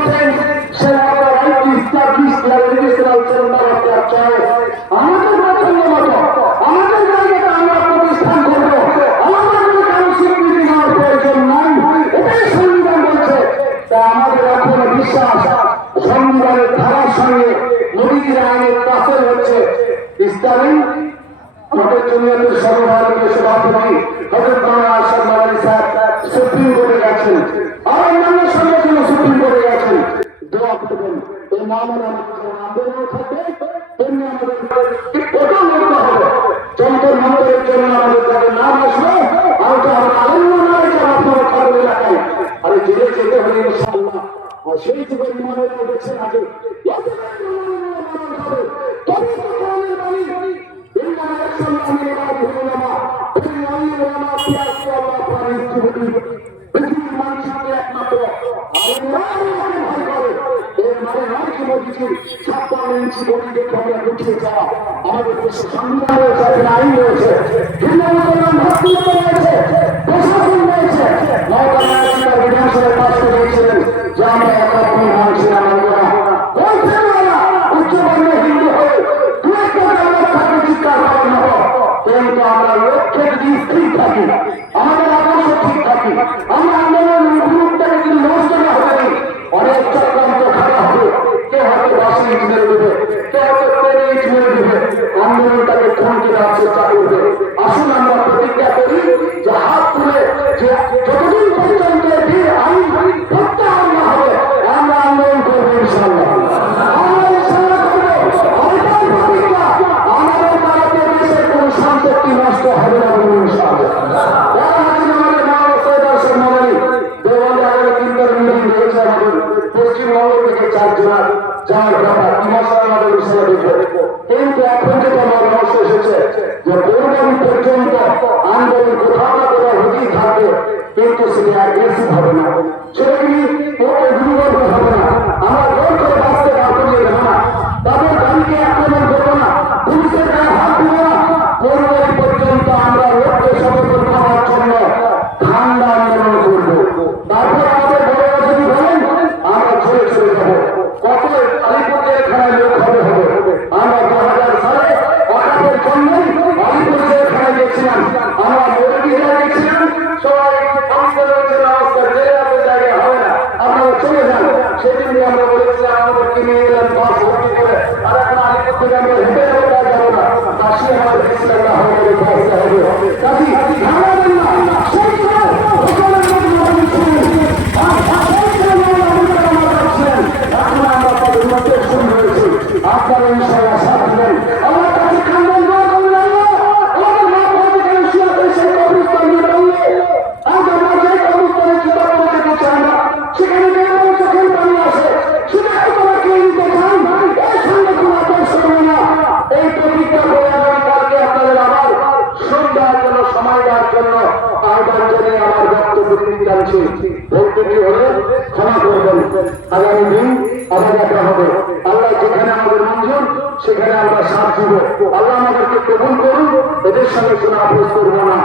বলছেন সে আমাদের পছন্দ মতো আমাদের জায়গাটা আমরা প্রতিষ্ঠান করবো, আমাদের যদি কারো স্বীকৃতি নেওয়ার প্রয়োজন নাই, এটাই সংবিধান বলছে। তা আমাদের এখন বিশ্বাস সংবিধানের ধারার সঙ্গে নবীর আইনের কাছে হচ্ছে ইসলামী আমাদের জমিয়তের সর্বভারতীয় সভাপতি হযরত মাওলানা আশরাফ মাদানী সাহেব সুপ্রিম কোর্টে গেছেন, আর অন্যান্য সংগঠন সুপ্রিম কোর্টে গেছেন। দোয়া করবেন এই মামলার আন্দোলন থাকবে, তেমনি আমাদের প্রথম করতে হবে যন্ত্র মন্ত্রের জন্য আমাদের যাদের নাম আসবে আর আমরা আনন্দ নয় যে আপনারা খাবার এলাকায় আর জেলে যেতে হবে ইনশাআল্লাহ। আর সেই যুগের মনে রেখেছেন আগে আমাদের দেশে সংবিধান রয়েছে, আইন রয়েছে, প্রশাসন রয়েছে। বিধানসভায় পাশ করেছিলেন যে আমরা একরকম মানুষ উচ্চবর্ণ হিন্দু হয়ে দু একটা জায়গায় থাকলে চিৎকার করানো হতো, কিন্তু আমরা লক্ষ্যে যদি স্থির থাকি, আমাদের আদর্শ ঠিক থাকি, আমরা আন্দোলন গ্রুপটাকে যদি নষ্ট না হতে অনেক চক্রান্ত খাওয়া হবে। কেউ হয়তো 10 ইঞ্চ মেরে দেবে, কেউ হয়তো 10 ইঞ্চ মেরে দেবে, আন্দোলনটাকে থমকে দেওয়ার চেষ্টা করবে। আসুন আমরা প্রতিজ্ঞা করি যে হাত তুলে যে যতদিন পর্যন্ত আইন প্রত্যাহার না হবে আমরা আন্দোলন করবো ইনশাআল্লাহ। আমাদের ভারতের দেশের কোন সম্পত্তি নষ্ট হবে না ইনশাআল্লাহ। পশ্চিমবঙ্গ থেকে 4 জনের যাওয়ার ব্যাপার আমাদের হিসেবে দেখবো, কিন্তু এখন যেটা আমার রহস্য এসেছে যে পৌরবাড়ি পর্যন্ত আন্দোলন কোথাও না কোথাও হতেই থাকবে, কিন্তু সেটা অ্যাগ্রেসিভ হবে না, সেটা কি দুর্বল হবে না, আমরা জোর করে বাঁচতে পারবো না, তাদের গাড়িকে আক্রমণ করবো না, পুলিশের গায়ে হাত দিব না। পৌরবাড়ি পর্যন্ত আমরা লোককে সচেতন করার জন্য ঠান্ডা আন্দোলন করবো। তারপর আমাদের বড়রা যদি বলেন আমরা ছেড়ে চলে যাবো। কত আলিপুর জেলখানায় লোক হবে আমরা 2000 সালে অকাপের জন্যই আলিপুর জেলখানায় গেছিলাম, আমরা মোরগিরা গেছিলাম, সবাই জায়গায় হবে না, আপনারা চলে যান। সেদিন আমরা বলেছিলাম আমাদেরকে নিয়ে গেলেন বাস ভর্তি করে, আর এখন আলিপুর থেকে আমরা হেঁটে যাবো না, কাশি আমাদের ইসলামটা হবে কাশি ভাঙাবেন না। আপনারা ইনশাআল্লাহ সাথ দিবেন। আমার কাছে কান্দন দোয়া করবেন আল্লাহ আমাদের মা বোনদের ইনশাআল্লাহ সেই কবরস্থান দিয়ে বললে আজ আমরা যে কবরস্থানে চিন্তা করে রেখেছি আমরা সেখানে গেলে চোখের পানি আসে, সেটা তোমরা কেউ নিতে চান এই সঙ্গে কোনো আদর্শ হবে না। এই প্রতিজ্ঞা করে আগামীকালকে আপনাদের আবার সন্ধ্যার জন্য সময় দেওয়ার জন্য আহ্বান জানিয়ে আমার বক্তব্য দিতে যাচ্ছি। ভক্তি হলে ক্ষমা করবেন, আগামী দিন আবার দেখা হবে। আল্লাহ যেখানে আমাদের মঞ্জুর সেখানে আমরা সাথ দিব। আল্লাহ আমাদেরকে কবুল করুন, এদের সঙ্গে কোনো আপোষ করবো না।